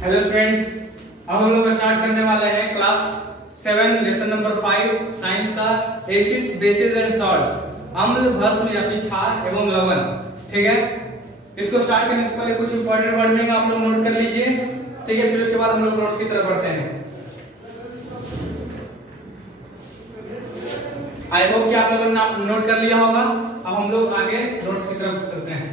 Hello students, अब हम लोग स्टार्ट करने वाले हैं क्लास 7 लेसन नंबर 5 साइंस का एसिड्स बेसिस एंड सॉल्ट्स, अम्ल भस्म या फिर क्षार एवं लवण। ठीक है, इसको स्टार्ट करने से पहले कुछ इंपॉर्टेंट वर्डिंग आप लोग नोट कर लीजिए। ठीक है, फिर उसके बाद हम लोग नोट्स की तरफ बढ़ते हैं। आई होप कि आप लोगों ने नोट कर लिया होगा। अब हम लोग आगे नोट्स की तरफ चलते हैं।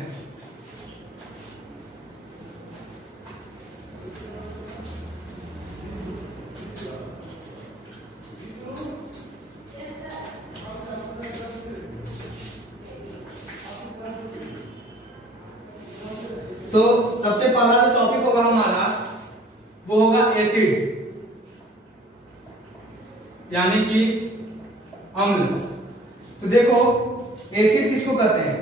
तो सबसे पहला जो टॉपिक होगा हमारा वो होगा एसिड, यानी कि अम्ल। तो देखो एसिड किसको कहते हैं?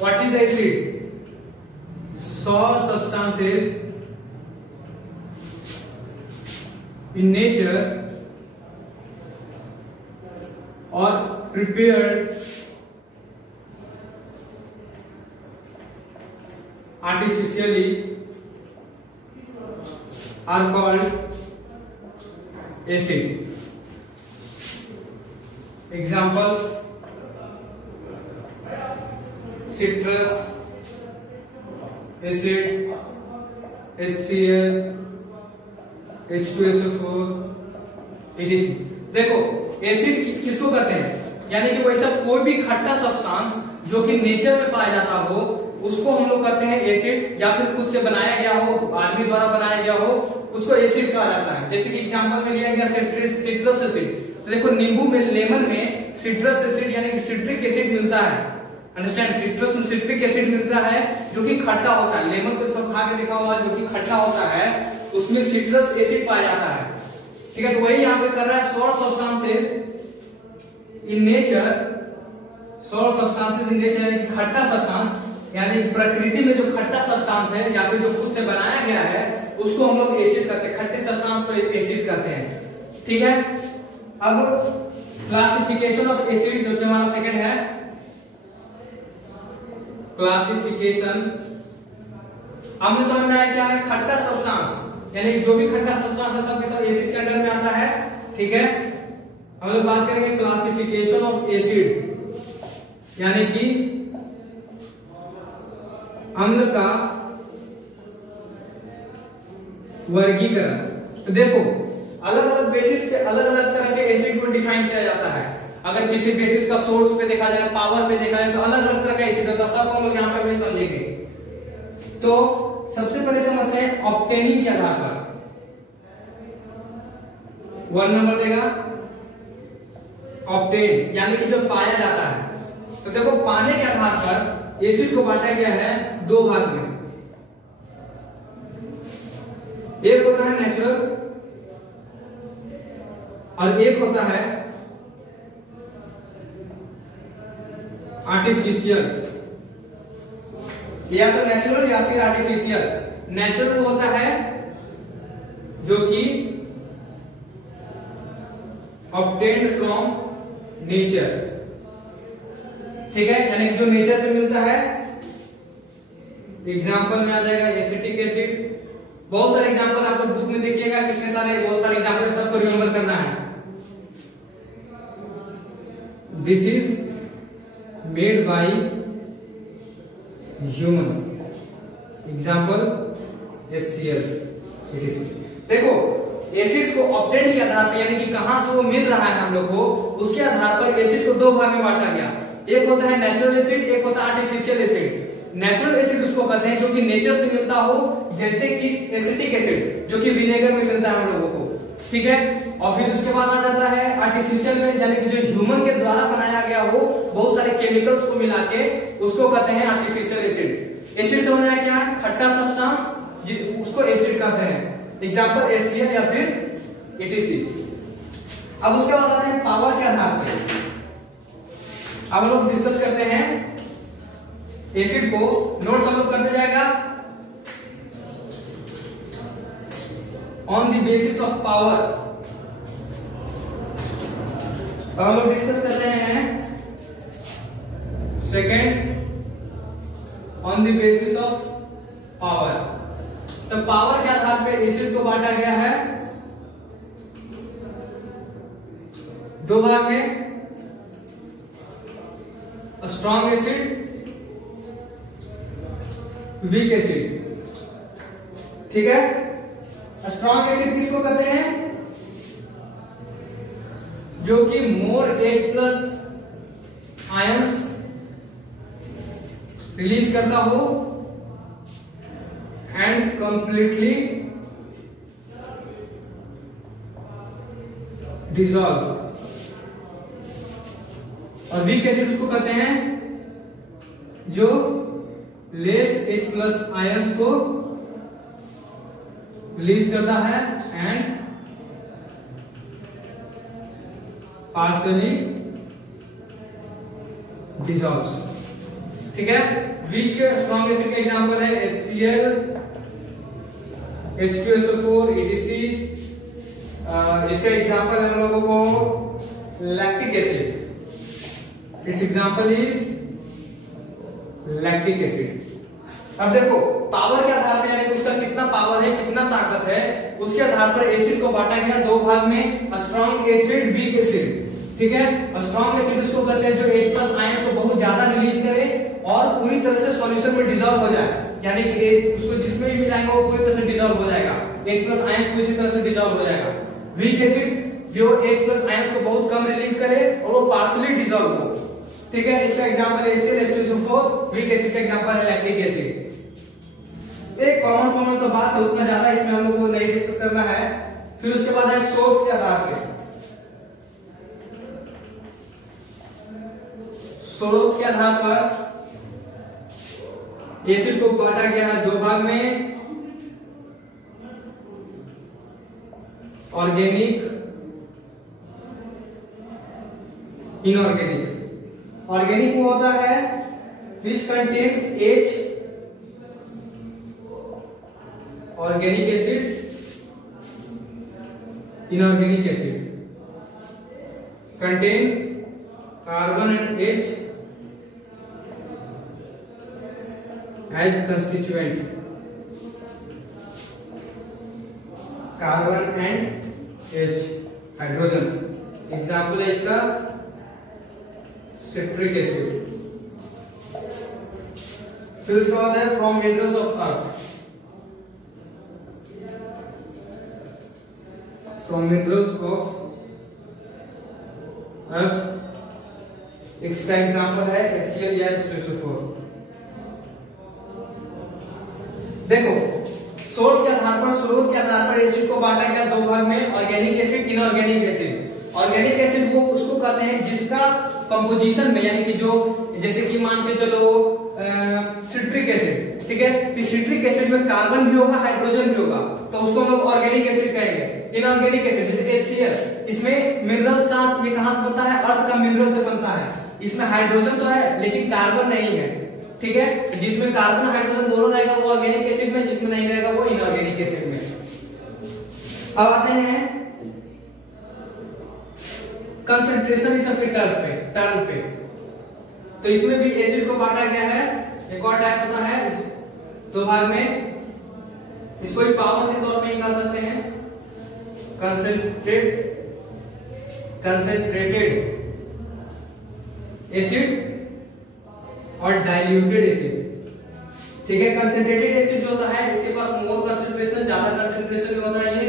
What is the acid? Salt substances in nature और prepared artificially are called acid. Example: citrus acid, HCl, H2SO4 etc. देखो एसिड किसको कहते हैं? यानी कि वैसा कोई भी खट्टा सब्सटेंस जो कि नेचर में पाया जाता हो उसको हम लोग कहते हैं एसिड, या फिर खुद से बनाया गया हो, आदमी द्वारा बनाया गया हो, उसको एसिड कहा जाता है। जैसे कि एग्जांपल में लिया गया सिट्रस एसिड। तो देखो नींबू में, लेमन में सिट्रस एसिड यानी कि सिट्रिक एसिड मिलता है। अंडरस्टैंड? सिट्रस में सिट्रिक एसिड मिलता है जो कि खट्टा होता है। लेमन को सब खा के देखा होगा, जो कि खट्टा होता है उसमें सिट्रस एसिड पाया जाता है। ठीक है, तो वही यहाँ पे कर रहा है salt substances in nature, salt substances in nature यानी कि खट्टा सब्सटेंस, यानी प्रकृति में जो खट्टा सब्सटेंस है या फिर जो खुद से बनाया गया है उसको हम लोग एसिड कहते हैं, खट्टे सब्सटेंस को एसिड कहते हैं। ठीक है, अब क्लासिफिकेशन ऑफ एसिड जो कि हमारा सेकंड है, क्लासिफिकेशन। हमने समझ में आया क्या है? खट्टा सब्सटेंस, यानी जो भी खट्टा सब्सटेंस है सब के सब एसिड के अंडर में आता है। ठीक है, हम लोग बात करेंगे क्लासिफिकेशन ऑफ एसिड, यानी कि अम्ल का वर्गीकरण। तो देखो अलग अलग बेसिस पे अलग अलग तरह के एसिड को डिफाइन किया जाता है। अगर किसी बेसिस का सोर्स पे देखा जाए, पावर पे देखा जाए, तो अलग अलग तरह का एसिड होता है। सब हम लोग यहाँ पे भी समझेंगे। तो सबसे पहले समझते हैं ऑब्टेनिंग के आधार पर। 1 नंबर देगा ऑब्टेन, यानी कि जो पाया जाता है। तो देखो पाने के आधार पर एसिड को बांटा गया है 2 भाग में। एक होता है नेचुरल और एक होता है आर्टिफिशियल। या तो नेचुरल या फिर आर्टिफिशियल। नेचुरल वो होता है जो कि ऑब्टेन्ड फ्रॉम नेचर। ठीक है, यानी जो नेचर से मिलता है। एग्जांपल में आ जाएगा एसिटिक एसिड। बहुत सारे एग्जांपल आपको बुक में देखिएगा, कितने सारे, बहुत सारे एग्जांपल, सबको रिमेंबर करना है। This is made by human. Example HCl। देखो एसिड्स को ऑब्टेन के आधार पर, यानी कि कहां से वो मिल रहा है हम लोग को, उसके आधार पर एसिड को 2 भाग में बांटा गया। एक होता है नेचुरल एसिड, एक होता है आर्टिफिशियल एसिड। नेचुरल एसिड उसको कहते हैं जो कि नेचर से मिलता हो, जैसे कि एसिटिक एसिड जो कि विनेगर में मिलता है हम लोगों को। ठीक है, और फिर उसके बाद आ जाता है आर्टिफिशियल में, यानी कि जो ह्यूमन के द्वारा बनाया गया हो, बहुत सारे केमिकल्स को मिला के, उसको कहते हैं आर्टिफिशियल एसिड। एसिड समझ में आया क्या है? खट्टा सब्सटेंस, उसको एसिड कहते हैं। एग्जांपल HCl या फिर ETC। अब उसके बाद आते हैं पावर के आधार पर। अब हम लोग डिस्कस करते हैं एसिड को। नोट्स हम लोग करते जाएगा on the basis of power. अब हम लोग डिस्कस कर रहे हैं second on the basis of power. तो तो पावर के आधार पर एसिड को बांटा गया है दो भाग में, स्ट्रॉन्ग एसिड, वीक एसिड। ठीक है, स्ट्रॉन्ग एसिड किसको कहते हैं? जो कि मोर H प्लस आयंस रिलीज करता हो एंड कंप्लीटली डिसॉल्व। और वीक एसिड उसको कहते हैं जो लेस H प्लस आयंस को रिलीज करता है एंड पार्शियली डिसॉल्व्स। ठीक है, वीक स्ट्रॉन्ग एसिड के एग्जांपल है HCl, H2SO4, ETC। इसका एग्जांपल हम लोगों को lactic acid, it's example is lactic acid. अब देखो पावर के आधार पर, यानी उसका कितना पावर है, कितना ताकत है, उसके आधार पर एसिड को बांटा गया दो भाग में, स्ट्रॉन्ग एसिड, वीक एसिड। ठीक है, स्ट्रॉन्ग एसिड उसको कहते हैं जो H प्लस आयंस को बहुत ज्यादा रिलीज करे और पूरी तरह से सॉल्यूशन में डिसॉल्व हो जाए, यानी कि उसको जिसमें भी मिलाएंगे वो पूरी तरह से डिसॉल्व हो जाएगा, H प्लस आयंस पूरी तरह से डिसॉल्व हो जाएगा। वीक एसिड जो H प्लस आयंस को बहुत कम रिलीज करे और वो पार्शियली डिसॉल्व हो। ठीक है, इसका एग्जांपल है HCl, H2SO4। वीक एसिड का एग्जांपल है लैक्टिक एसिड। एक कॉमन सा बात है, उतना ज्यादा इसमें हम लोग को नहीं डिस्कस करना है। फिर उसके बाद है सोर्स के आधार पर। स्रोत के आधार पर एसिड को बांटा गया है दो भाग में, ऑर्गेनिक, इनऑर्गेनिक। ऑर्गेनिक वो होता है which contains H, organic acid, inorganic acid contain carbon and H as constituent, carbon and H hydrogen. Example है इसका सिट्रिक एसिड। फिर उसके बाद है from minerals of earth, from minerals of earth. इसका एग्जाम्पल है HCl या H2SO4। देखो सोर्स के आधार पर, स्रोत के आधार पर एसिड को बांटा गया दो भाग में, organic acid, inorganic acid. Organic acid वो उसको कहते हैं जिसका कंपोजिशन में, यानी कि जो जैसे कि मान के चलो सिट्रिक एसिड। ठीक है, तो सिट्रिक एसिड में कार्बन भी होगा, हाइड्रोजन भी होगा, तो उसको हम लोग ऑर्गेनिक एसिड कहेंगे। इनऑर्गेनिक एसिड जैसे HCl, इसमें मिनरल्स का, ये कहां से बनता है? अर्थ का मिनरल से बनता है। इसमें हाइड्रोजन तो है लेकिन कार्बन नहीं है। ठीक है, जिसमें कार्बन हाइड्रोजन दोनों रहेगा वो ऑर्गेनिक एसिड में, जिसमें नहीं रहेगा वो इनऑर्गेनिक एसिड में। अब आते हैं कंसंट्रेशन इस सबके टर्म पे। तो इसमें भी एसिड को बांटा गया है, एक और टाइप होता है दो भाग में। इसको भी पावर के तौर पे ही कर सकते हैं, कंसंट्रेटेड एसिड और डाइल्यूटेड एसिड। ठीक है, कंसंट्रेटेड एसिड जो होता है इसके पास मोर कंसंट्रेशन, ज्यादा कंसंट्रेशन में होता है, ये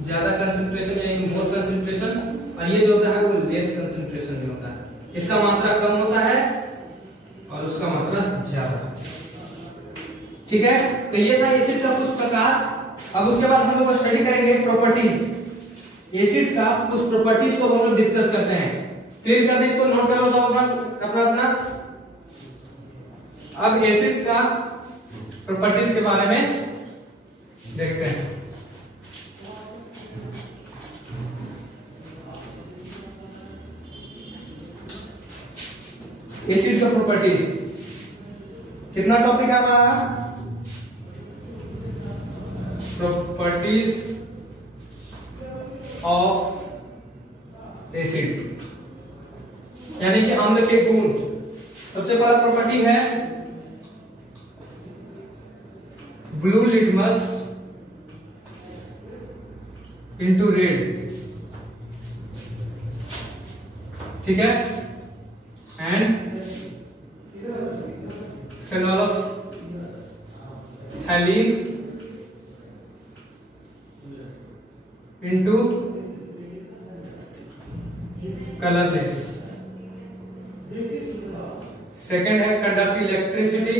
ज्यादा कंसंट्रेशन यानी मोर कंसंट्रेशन, और ये जो होता है वो लेस कंसंट्रेशन में होता है। इसका मात्रा कम होता है और उसका मात्रा ज्यादा। ठीक है, तो ये था एसिड का कुछ प्रकार। अब उसके बाद हम लोग स्टडी करेंगे प्रॉपर्टीज। एसिड्स का कुछ प्रॉपर्टीज को हम लोग डिस्कस करते हैं। क्लियर कर दे, इसको नोट कर लो सब अपना। अब एसिड्स का प्रॉपर्टीज के बारे में देखते हैं। एसिड का प्रॉपर्टीज कितना टॉपिक है हमारा? प्रॉपर्टीज ऑफ एसिड, यानी कि अम्ल के गुण। सबसे पहला प्रॉपर्टी है ब्लू लिटमस इंटू रेड, ठीक है, एंड फेनोल्फथैलीन इंटू कलरलेस। सेकेंड है कंडक्ट इलेक्ट्रिसिटी,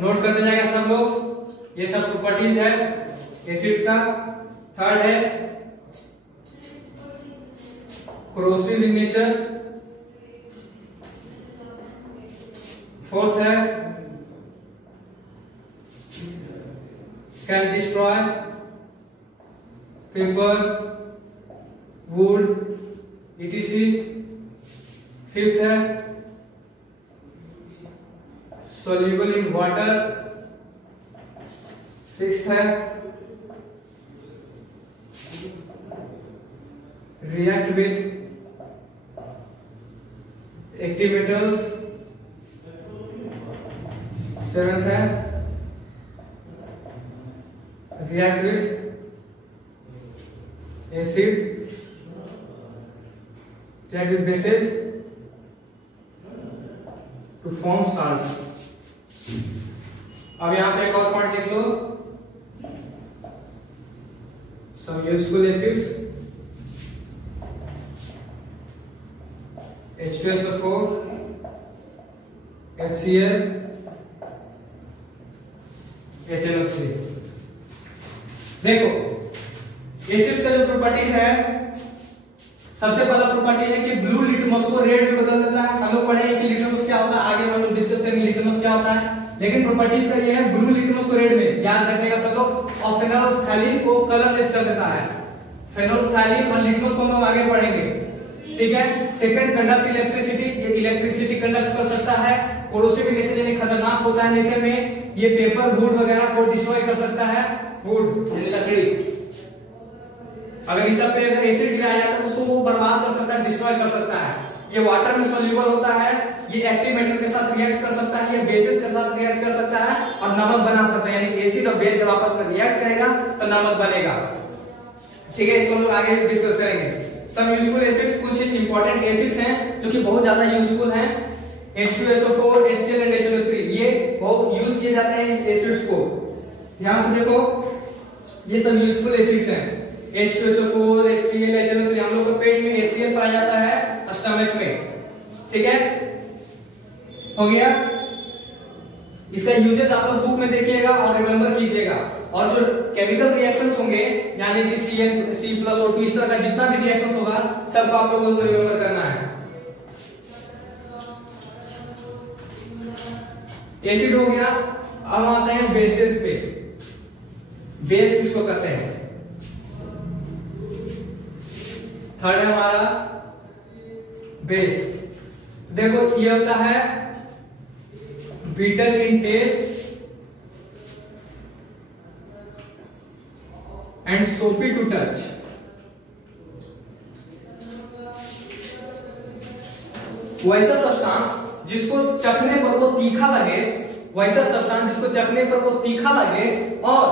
नोट करते जाएगा सब लोग, ये सब प्रॉपर्टीज है एसिड्स का। थर्ड है corrosive in nature, fourth है can destroy paper, wood, etc. fifth है soluble in water, sixth है react with active metals, seventh है react with acid, react with bases to form salts। अब यहां पे एक और पॉइंट लिख लो, some useful acids, H2SO4, HCl, HNO3। देखो एसिड्स का जो प्रॉपर्टीज है, सबसे पहला प्रॉपर्टी है कि ब्लू लिटमस को रेड में बदल देता है। हम लोग पढ़ेंगे कि लिटमस क्या होता है, आगे हम लोग डिस्कस करेंगे लिटमस क्या होता है, लेकिन प्रॉपर्टीज का ये है ब्लू लिटमस को रेड में, याद रखिएगा सब लोग। और फेनोल्फथैलीन को कलरलेस कर देता है। फेनोल्फथैलीन और लिटमस को हम लोग आगे पढ़ेंगे, ठीक है। सेकंड कंडक्ट इलेक्ट्रिसिटी, ये इलेक्ट्रिसिटी कंडक्ट कर सकता है। कोरोसिव नेचर यानी खतरनाक होता है नेचर में, ये पेपर वुड वगैरह को डिस्ट्रॉय कर सकता है, वुड यानी लकड़ी। अगर इस सब पे अगर एसिड गिराया जाए तो उसको वो बर्बाद कर सकता है, डिस्ट्रॉय कर सकता है। ये वाटर में सोल्यूबल होता है, ये एक्टिव मेटल के साथ रिएक्ट कर सकता है, ये बेसिस के साथ रिएक्ट कर सकता है और नमक बना सकता है। यानी एसिड और बेस जब आपस में रिएक्ट करेगा तो नमक बनेगा, ठीक है। इसको हम लोग आगे डिस्कस करेंगे। सब यूजफुल एसिड्स, कुछ इंपॉर्टेंट एसिड्स हैं जो कि बहुत ज्यादा यूजफुल हैं। H2SO4, HCl एंड HNO3 ये बहुत यूज किए जाते हैं इस एसिड्स को। ध्यान से देखो, ये सब यूजफुल एसिड्स हैं। H2SO4, HCl, HNO3, हम लोग के पेट में HCl पाया जाता है स्टमक में, ठीक है, हो गया। इसका यूजेस आप लोग बुक में देखिएगा और रिमेंबर कीजिएगा। और जो केमिकल रिएक्शंस होंगे यानी कि CnC+O2 इस तरह का जितना भी रिएक्शंस होगा सबको आप लोगों को रिमेंबर करना है। एसिड हो गया, अब आते हैं बेसिस पे। बेस किसको कहते हैं? थर्ड है हमारा बेस। देखो ये होता है bitter in taste and soapy to touch। वैसा सब्सटेंस जिसको चखने पर वो तीखा लगे, वैसा सब्सटेंस जिसको चखने पर वो तीखा लगे और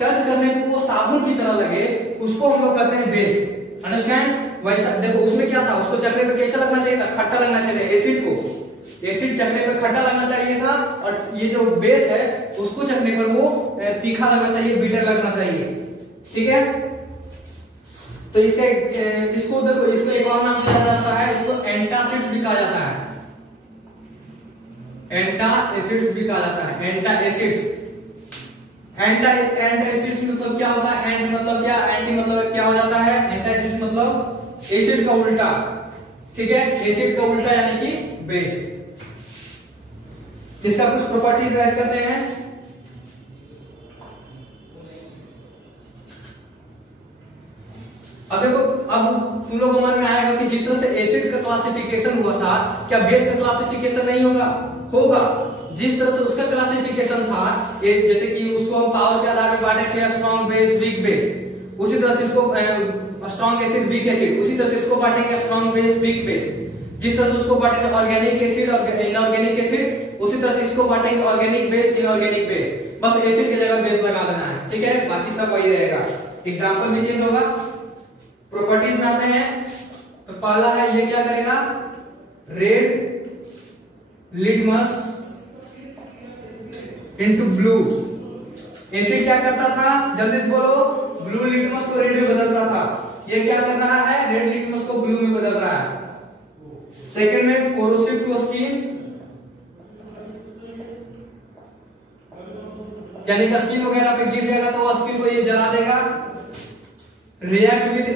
टच करने पर वो साबुन की तरह लगे, उसको हम लोग कहते हैं बेस। अंडरस्टैंड? वैसा देखो उसमें क्या था, उसको चखने पे कैसा लगना चाहिए था? खट्टा लगना चाहिए। एसिड को, एसिड चखने पे खट्टा लगना चाहिए था और ये जो बेस है उसको चखने पर वो तीखा लगना चाहिए, बिटर लगना चाहिए, ठीक है। तो इसका इसको देखो, इसको एक और नाम से जाना जाता है, इसको एंटासिड्स भी कहा जाता है। एंटा एसिड्स भी कहा जाता है, एंटा एसिड्स। एंटा एसिड्स मतलब क्या होता है? एंट मतलब क्या, एंटी मतलब क्या हो जाता है? एंटा एसिड्स मतलब एसिड का उल्टा, ठीक है, एसिड का उल्टा यानी कि बेस। इसका कुछ प्रॉपर्टीज राइट करते हैं। अब देखो, अब तुम लोगों को मन में आएगा कि जिस तरह से एसिड का क्लासिफिकेशन हुआ था, क्या बेस का क्लासिफिकेशन नहीं होगा? होगा। जिस तरह से उसका क्लासिफिकेशन था, ये जैसे कि उसको हम पावर के आधार पर बांटे थे, स्ट्रॉन्ग बेस, वीक बेस, उसी तरह से इसको स्ट्रॉन्ग एसिड, वीक एसिड, उसी तरह से इसको बांटेंगे स्ट्रॉन्ग बेस, वीक बेस। जिस तरह से उसको बांटेंगे ऑर्गेनिक एसिड और इनऑर्गेनिक एसिड, उसी तरह से इसको बांटेंगे ऑर्गेनिक बेस, इनऑर्गेनिक बेस, बस एसिड की जगह बेस लगा देना है, ठीक है, बाकी सब वही रहेगा, एग्जाम्पल भी चेंज होगा। प्रॉपर्टीज में आते हैं, तो पहला है ये क्या करेगा, red litmus into blue. Acid क्या करता था, जल्दी से बोलो, ब्लू लिटमस को रेड में बदलता था, ये क्या कर रहा है, रेड लिटमस को ब्लू में बदल रहा है। सेकंड में कोरोसिव टू स्किन, यानी कि स्किन वगैरह पे गिर जाएगा तो स्किन को ये जला देगा। React with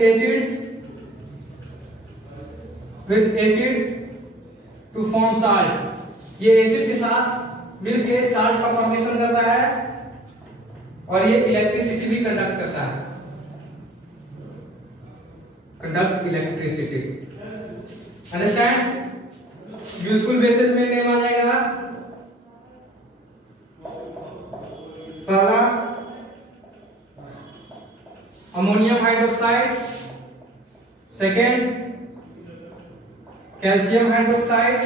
acid to form salt, ये एसिड के साथ मिलके साल्ट का फॉर्मेशन करता है और ये इलेक्ट्रिसिटी भी कंडक्ट करता है, conduct electricity, understand. Useful basis में नेम आ जाएगा, पहला ammonium hydroxide, second calcium hydroxide,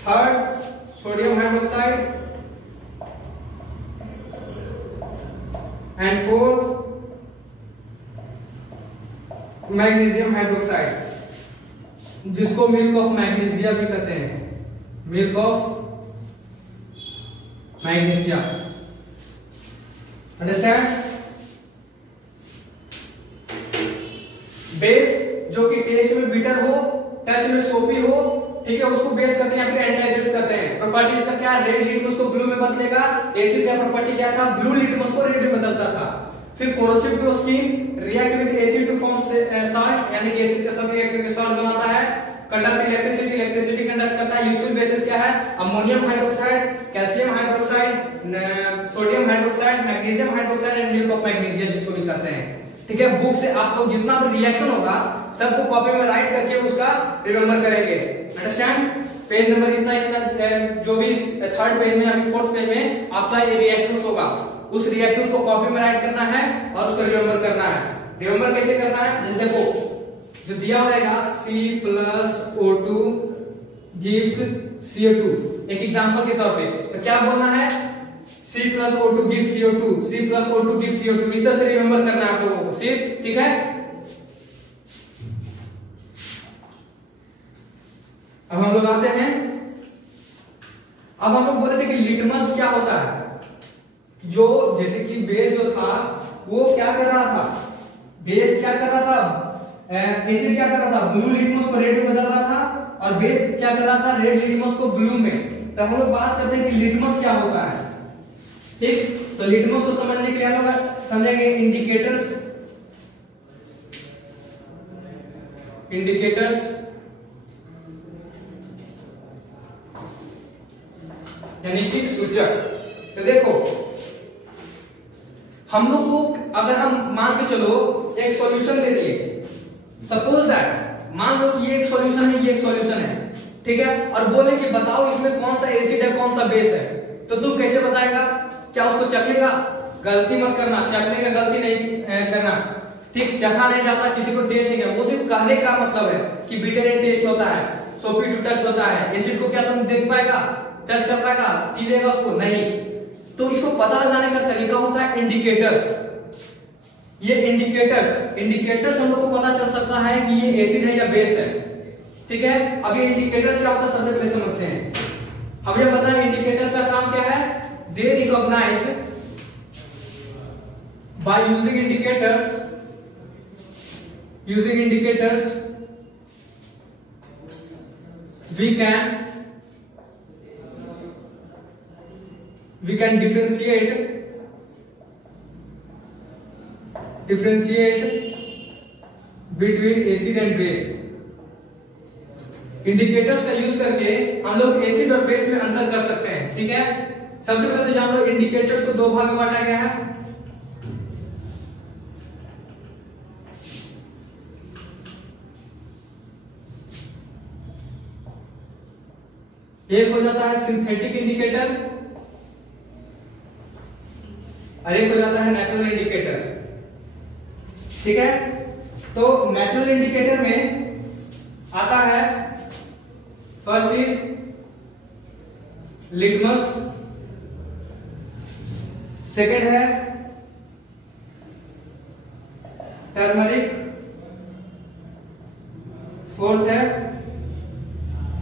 third sodium hydroxide and fourth magnesium hydroxide, जिसको मिल्क ऑफ मैग्नीशिया भी कहते हैं, milk of magnesia, understand. Base जो कि टेस्ट में बिटर हो, टच में सोपी हो, ठीक है, उसको बेस करते हैं या फिर एंटासिड्स करते हैं। प्रॉपर्टीज का क्या, रेड लिटमस को ब्लू में बदलेगा, एसिड का प्रॉपर्टी क्या था, ब्लू लिटमस को रेड में बदलता था। फिर corrosive to skin, react with acid to form salt, यानी कि एसिड के साथ रिएक्ट करके साल्ट बनाता है। कंडक्ट इलेक्ट्रिसिटी, इलेक्ट्रिसिटी कंडक्ट करता है। यूजफुल बेसिस क्या है, ammonium hydroxide, calcium hydroxide, sodium hydroxide, magnesium hydroxide and milk of magnesia, जिसको भी कहते हैं, ठीक है। बुक से आप लोग जितना भी रिएक्शन होगा सबको कॉपी में राइट करके उसका रिमेंबर करेंगे, अंडरस्टैंड। पेज नंबर इतना इतना जो भी थर्ड पेज में या फोर्थ पेज में आपका ये रिएक्शंस होगा, उस रिएक्शंस को कॉपी में राइट करना है और उसको रिमेंबर करना है। रिमेंबर कैसे करना है, देखो जो दिया रहेगा C+O2 gives CO2, एक एग्जांपल के तौर पे, तो क्या बोलना है, C+O2 gives CO2, C+O2 gives CO2, इस तरह से रिमेंबर करना है आप लोगों को, सिर्फ, ठीक है। अब हम लोग आते हैं, अब हम लोग बोले थे कि लिटमस क्या होता है, जो जैसे कि बेस जो था वो क्या कर रहा था, बेस क्या कर रहा था, एसिड क्या कर रहा था, ब्लू लिटमस को रेड में बदल रहा था, और बेस क्या कर रहा था, रेड लिटमस को ब्लू में। तो हम लोग बात करते हैं कि लिटमस क्या होता है, ठीक। तो लिटमस को समझने के लिए हम लोग समझेंगे इंडिकेटर्स, यानी कि सूचक। तो देखो हम लोग को अगर हम मान के चलो एक सॉल्यूशन दे दिए, सपोज दैट मान लो कि ये एक सॉल्यूशन है, ये एक सॉल्यूशन है, ठीक है, और बोले कि बताओ इसमें कौन सा एसिड है कौन सा बेस है, तो तुम कैसे बताएगा, क्या उसको चखेगा, गलती मत करना, चखने का गलती नहीं करना, ठीक, चखा नहीं जाता, किसी को टेस्ट नहीं करना, वो सिर्फ कहने का मतलब है कि बिटर एंड टेस्ट होता है, सोपी टू टच होता है। एसिड को क्या तुम देख पाएगा, टच कर पाएगा, पी लेगा उसको, नहीं। तो इसको पता लगाने का तरीका होता है इंडिकेटर्स। ये इंडिकेटर्स हम लोग को पता चल सकता है कि ये एसिड है या बेस है, ठीक है। अब ये इंडिकेटर्स क्या होता है सबसे पहले समझते हैं। हमें पता है इंडिकेटर्स का काम क्या है, they recognise by using indicators we can differentiate between acid and base। Indicators का यूज करके हम लोग एसिड और बेस में अंतर कर सकते हैं, ठीक है। सबसे पहले तो जान लो इंडिकेटर्स को दो भाग में बांटा गया है, एक हो जाता है सिंथेटिक इंडिकेटर और एक हो जाता है नेचुरल इंडिकेटर, ठीक है। तो नेचुरल इंडिकेटर में आता है फर्स्ट इज लिटमस, सेकेंड है टर्मरिक, फोर्थ है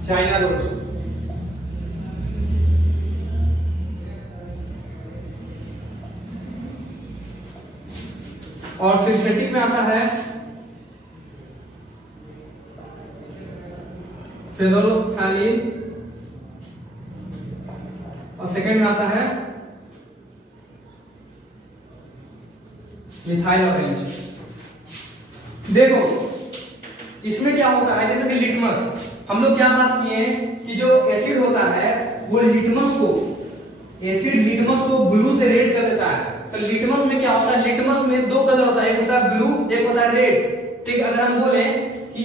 चाइना रोज। और सिंथेटिक में आता है फेनोल्फथैलीन, और सेकेंड में आता है मिथाइल ऑरेंज। देखो इसमें क्या होता है, जैसे कि लिटमस, हम लोग क्या बात किए कि जो एसिड होता है वो लिटमस को, एसिड लिटमस को ब्लू से रेड कर देता है। तो लिटमस में क्या होता है, लिटमस में दो कलर होता है, एक होता है ब्लू, एक होता है रेड। ठीक, अगर हम बोले कि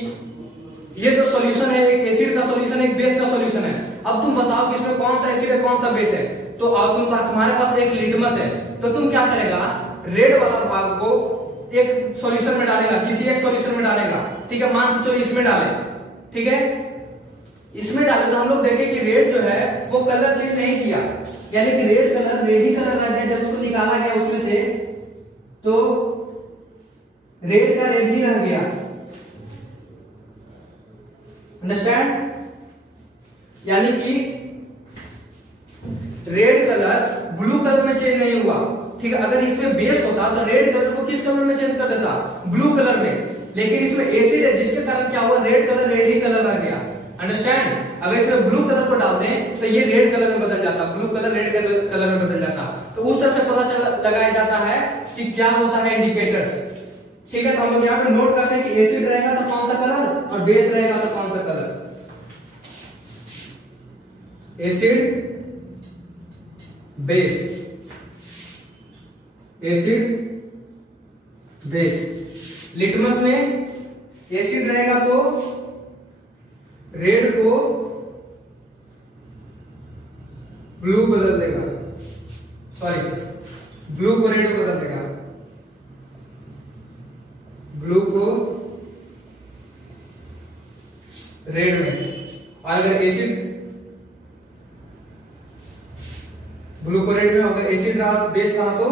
ये जो सॉल्यूशन है, एक एसिड का सॉल्यूशन है, एक बेस का सॉल्यूशन है, अब तुम बताओ कि इसमें कौन सा एसिड है कौन सा बेस है। तो अब तुम्हारे पास एक लिटमस है, तो तुम क्या करेगा, रेड वाला भाग को एक सॉल्यूशन में डालेगा, किसी एक सॉल्यूशन में डालेगा। ठीक है, मान के चलो इसमें डाले, ठीक है, इसमें डाले तो हम लोग देखें कि रेड जो है वो कलर चेंज नहीं किया, यानी कि रेड कलर रेड ही कलर रह गया। जब उसको निकाला गया उसमें से तो रेड का रेड ही रह गया, अंडरस्टैंड। यानी कि रेड कलर ब्लू कलर में चेंज नहीं हुआ। ठीक है, अगर इसमें बेस होता तो रेड कलर को किस कलर में चेंज कर देता, ब्लू कलर में। लेकिन इसमें एसिड है जिसके कारण क्या हुआ, रेड कलर रेड ही कलर रह गया, अंडरस्टैंड। अगर इसमें ब्लू कलर को डालते हैं तो ये रेड कलर में बदल जाता, ब्लू कलर रेड कलर में बदल जाता। तो उस तरह से पता लगाया जाता है कि क्या होता है इंडिकेटर्स। ठीक है, तो हम लोग यहाँ पे नोट करते हैं कि एसिड रहेगा तो कौन सा कलर और बेस रहेगा तो कौन सा colour. Acid base, acid base. Litmus में एसिड रहेगा तो रेड को ब्लू बदल देगा, सॉरी ब्लू को रेड में बदल देगा, ब्लू को रेड में। और अगर एसिड ब्लू को रेड में, अगर एसिड रहा बेस रहा तो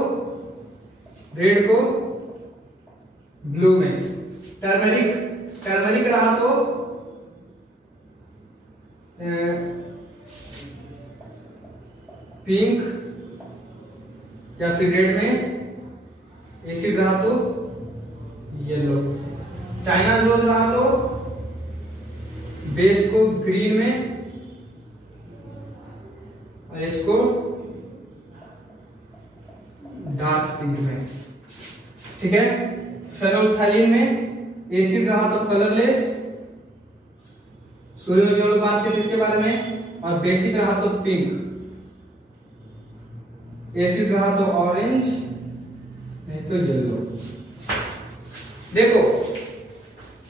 रेड को ब्लू में। टर्मरिक, टर्मरिक रहा तो पिंक या फिर रेड में, एसिड रहा तो येलो। चाइना रोज रहा तो बेस को ग्रीन में और इसको डार्क पिंक में। ठीक है, फेनोल्फथैलीन में एसिड रहा तो कलरलेस, शुरू में जो लोग बात करते इसके बारे में, और बेसिक रहा तो पिंक, एसिड रहा तो ऑरेंज नहीं तो येलो। देखो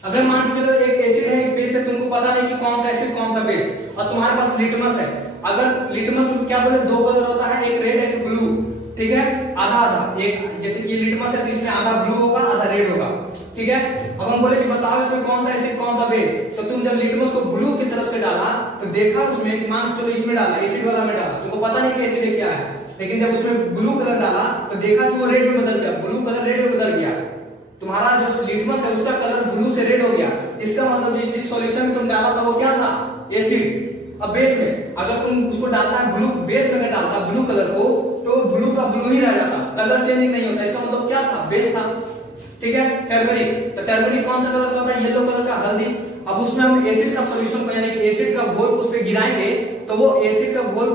अगर मान के चलो एक एसिड है एक बेस है, तुमको पता नहीं कि कौन सा एसिड कौन सा बेस, और तुम्हारे पास लिटमस है। अगर लिटमस में क्या बोले, दो कलर होता है, एक रेड एक ब्लू। ठीक है, आधा आधा, एक जैसे कि लिटमस है तो इसमें आधा ब्लू होगा आधा रेड होगा। ठीक है, अब हम बोले कि बताओ इसमें कौन सा एसिड कौन सा बेस, तो तुम जब लिटमस को ब्लू की तरफ से डाला तो देखा उसमें कि मान चलो इसमें डाला, एसिड वाला में डाला, तुमको पता नहीं कि एसिड है क्या है, लेकिन जब उसमें ब्लू कलर डाला तो देखा कि वो रेड में बदल गया, ब्लू कलर रेड में बदल गया। तुम्हारा जो लिटमस है उसका कलर ब्लू से रेड हो गया। इसका मतलब जिस सॉल्यूशन में तुम डाला था वो क्या था, एसिड। अब बेस में अगर तुम उसको डालता है ब्लू, बेस में अगर डालता ब्लू कलर को तो ब्लू का ब्लू ही रह जाता, कलर चेंजिंग नहीं होता। इसका मतलब क्या था, बेस था। ठीक है, टर्मरिक, तो टर्मरिक कौन सा कलर का होता है, येलो कलर का, हल्दी। अब उसमें हम एसिड का सॉल्यूशन को यानी कि एसिड का घोल उस पे गिराएंगे तो वो एसिड का घोल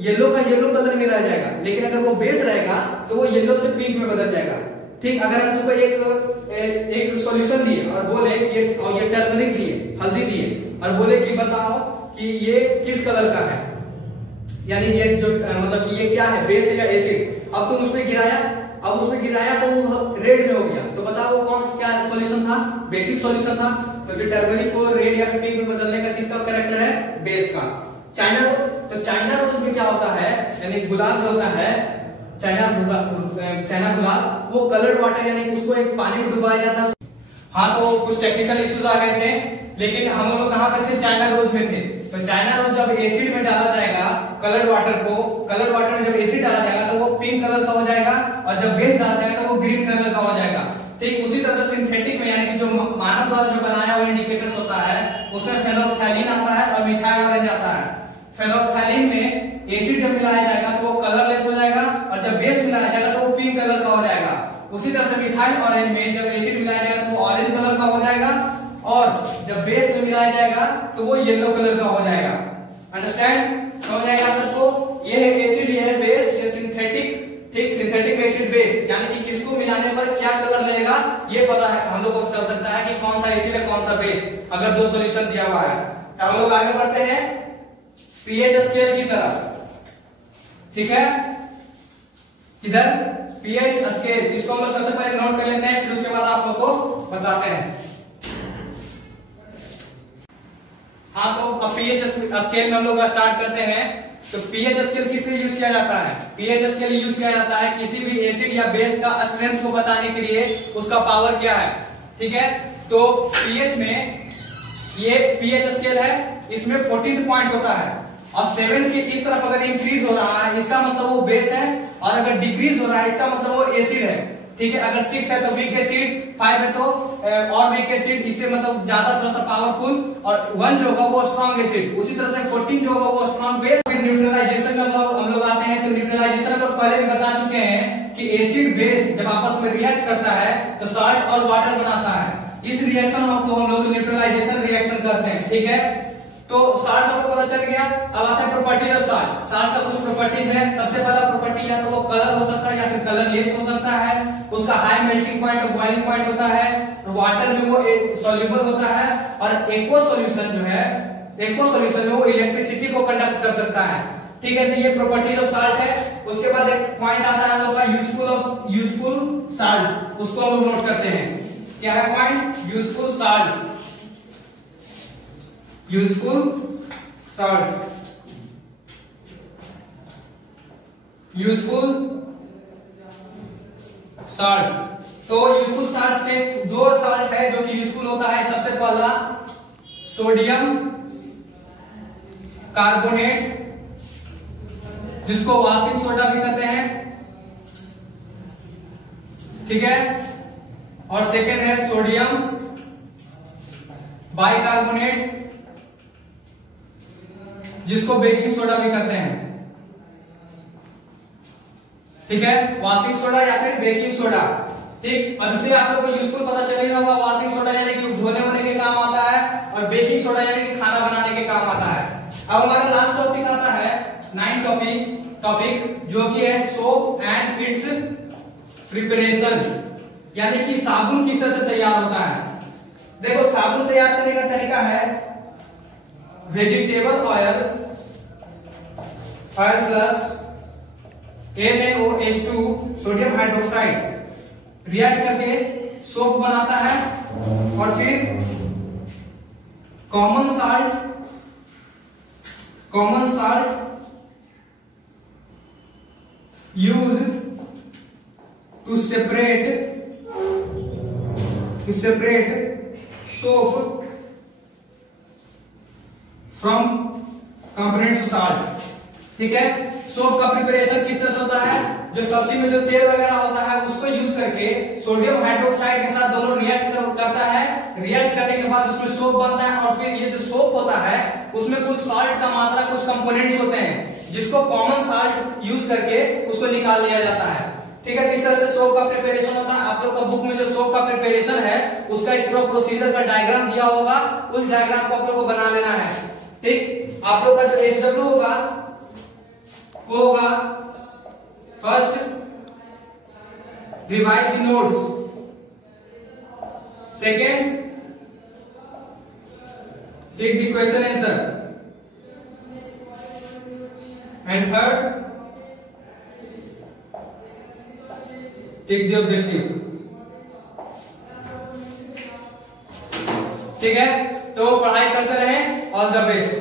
येलो का येलो कलर में रह जाएगा, लेकिन अगर वो बेस रहेगा तो वो येलो से पिंक में बदल जाएगा। ठीक, अगर हम तुमको एक सॉल्यूशन दिए और बोले ये टर्मरिक दिए, हल्दी दिए और बोले कि बताओ कि ये किस कलर का है, यानी ये जो मतलब कि ये क्या है, बेस है या एसिड। अब तुम उसमें गिराया, अब उसमें गिराया तो वो रेड में हो गया, तो बताओ वो कौन क्या सॉल्यूशन था, बेसिक सॉल्यूशन था। तो टर्मरिक को रेड या पिंक में बदलने का किसका कैरेक्टर है, बेस का। चाइना रोज, तो चाइना रोज में क्या होता है, यानी गुलाब जो होता है चाइना गुलाब, वो कलर्ड वाटर यानी उसको एक पानी में डुबाया जाता है। हाँ, तो कुछ टेक्निकल इश्यूज आ गए थे, लेकिन हम लोग कहाँ पे थे, चाइना रोज में थे। तो चाइना रोज जब एसिड में डाला जाएगा कलर्ड वाटर में जब एसिड डाला जाएगा तो वो पिंक कलर का हो जाएगा, और जब बेस डाला जाएगा तो वो ग्रीन कलर का हो जाएगा। ठीक उसी तरह से सिंथेटिक में यानी कि जो मानव द्वारा जो बनाया हुआ इंडिकेटर्स होता है उसमें फेनोल्फथैलीन आता है और मिथाइल ऑरेंज आता है। फेनोल्फथैलीन में एसिड जब मिलाया जाएगा तो वो कलरलेस हो जाएगा, और जब बेस मिलाया जाएगा तो वो पिंक कलर का हो जाएगा। उसी तरह से मिथाइल ऑरेंज में जब एसिड मिलाया जाएगा तो वो ऑरेंज कलर का हो जाएगा, और जब बेस में मिलाया जाएगा तो वो येलो कलर का हो जाएगा। अंडरस्टैंड? समझ आएगा सबको? ये है एसिड, ये है बेस, ये सिंथेटिक। ठीक, सिंथेटिक एसिड बेस यानी कि किसको मिलाने पर क्या कलर लगेगा ये पता है हम लोग को चल सकता है कि कौन सा एसिड है कौन सा बेस, अगर दो सॉल्यूशन दिया हुआ है। हम लोग आगे बढ़ते हैं पीएच स्केल की तरफ। ठीक है, इधर पीएच स्केल, इसको हम लोग सबसे पहले नोट कर लेते हैं, फिर उसके बाद आप लोग को बताते हैं। हाँ, तो अब पीएच स्केल में हम लोग स्टार्ट करते हैं। तो पीएच स्केल किस लिए यूज किया जाता है? पीएच स्केल यूज किया जाता है किसी भी एसिड या बेस का स्ट्रेंथ को बताने के लिए, उसका पावर क्या है। ठीक है, तो पीएच में ये पीएच स्केल है, इसमें 14 पॉइंट होता है, और 7 के इस तरफ अगर इंक्रीज हो रहा है इसका मतलब वो बेस है, और अगर डिक्रीज हो रहा है इसका मतलब वो एसिड है। ठीक है, अगर 6 है तो वीक एसिड, 5 है तो और वीक एसिड, इससे मतलब ज्यादा थोड़ा सा पावरफुल, और 1 जो होगा वो स्ट्रॉन्ग एसिड। उसी तरह से 14 जो होगा वो स्ट्रॉन्ग बेस। फिर न्यूट्रलाइजेशन में हम लोग आते हैं। तो न्यूट्रलाइजेशन में पहले भी बता चुके हैं कि एसिड बेस जब आपस में रिएक्ट करता है तो साल्ट और वाटर बनाता है। इस रिएक्शन को हम लोग न्यूट्रलाइजेशन रिएक्शन करते हैं। ठीक है, तो साल्ट आपको पता चल गया। अब आते हैं प्रॉपर्टीज ऑफ साल्ट। साल्ट का कुछ प्रॉपर्टीज है। सबसे पहला प्रॉपर्टी या तो वो कलर हो सकता है या फिर कलरलेस हो सकता है। उसका हाई मेल्टिंग पॉइंट और बॉइलिंग पॉइंट होता है। वाटर में वो सॉल्युबल होता है, और एक्वस सॉल्यूशन जो है, एक्वस सॉल्यूशन में वो इलेक्ट्रिसिटी को कंडक्ट कर सकता है। ठीक है, तो ये प्रॉपर्टीज ऑफ साल्ट है। उसके बाद एक पॉइंट आता है हम लोग का यूजफुल साल्ट्स, उसको हम लोग नोट करते हैं। क्या है point? Useful salts. Useful salt, useful salts. तो यूजफुल साल्ट्स में 2 साल्ट है जो कि यूजफुल होता है। सबसे पहला सोडियम कार्बोनेट, जिसको वॉशिंग सोडा भी कहते हैं। ठीक है, और सेकेंड है सोडियम बाइकार्बोनेट, जिसको बेकिंग सोडा भी कहते हैं। ठीक है, वॉशिंग सोडा या फिर बेकिंग सोडा। ठीक, अब इससे आप लोगों को यूजफुल पता चल ही होगा। वॉशिंग सोडा यानी कि धोने वोने के काम आता है, और बेकिंग सोडा यानी कि खाना बनाने के काम आता है। अब हमारा लास्ट टॉपिक आता है 9 टॉपिक जो कि है सोप एंड इट्स प्रिपरेशन, यानी कि साबुन किस तरह से तैयार होता है। देखो, साबुन तैयार करने का तरीका है vegetable oil plus NaOH2 sodium hydroxide react करके सोप बनाता है, और फिर common salt use to separate soap from components of salt. ठीक है, सोप का प्रिपरेशन किस तरह से होता है? जो सब्जी में जो तेल वगैरह होता है उसको यूज करके सोडियम हाइड्रोक्साइड के साथ दोनों रिएक्ट करता है। रिएक्ट करने के बाद उसमें सोप बनता है, और फिर ये जो सोप होता है उसमें कुछ साल्ट का मात्रा, कुछ कंपोनेंट्स होते हैं जिसको कॉमन साल्ट यूज करके उसको निकाल लिया जाता है। ठीक है, किस तरह से सोप का प्रिपरेशन होता है? आप लोग का बुक में जो सोप का प्रिपरेशन है उसका एक पूरा प्रोसीजर का डायग्राम दिया होगा, उस डायग्राम को आप लोग को बना लेना है। ठीक, आप लोग का जो HW होगा वो होगा first revise the notes, second take the question answer, and third take the objective. ठीक है, तो पढ़ाई करते रहें। All the best.